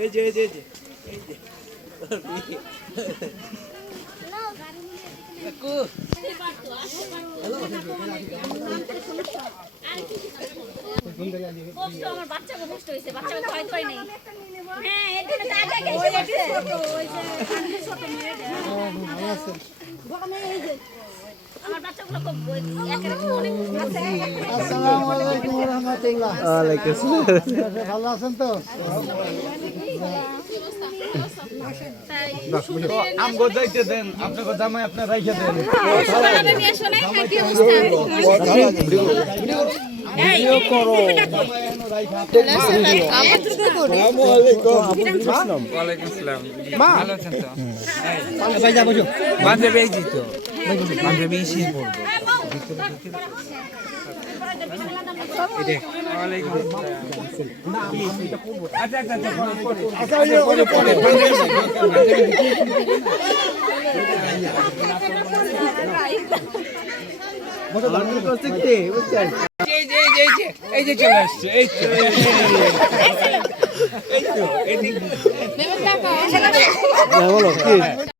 এই যে কাকু আমার বাচ্চাকে কষ্ট হয়েছে, বাচ্চাকে ভয় করে নেই। হ্যাঁ, এর জন্য তো আগে আগে আমার বাচ্চাগুলো খুব একেবারে অনেক আসসালামু আলাইকুম ওয়া রাহমাতুল্লাহ। ওয়ালাইকুম আসসালাম। ভালো আছেন তো? আমগো যাইতে দেন, আপনাকে জামাই আপনার রাইখে দেন। ভিডিও করো। আসসালামু আলাইকুম। ওয়ালাইকুম আসসালাম। মা ভালো আছেন তো? ভাই যাবো তো। পাঞ্জাবি এই জি তো। পাঞ্জাবি এসে পড়বো। ওয়ালাইকুম আসসালাম। আচ্ছা আচ্ছা আচ্ছা পরে। আচ্ছা ওই পরে বড় বাংলা করতে কি বুঝছেন? এই যে চলে আসছে এই তো এই তো বলো কি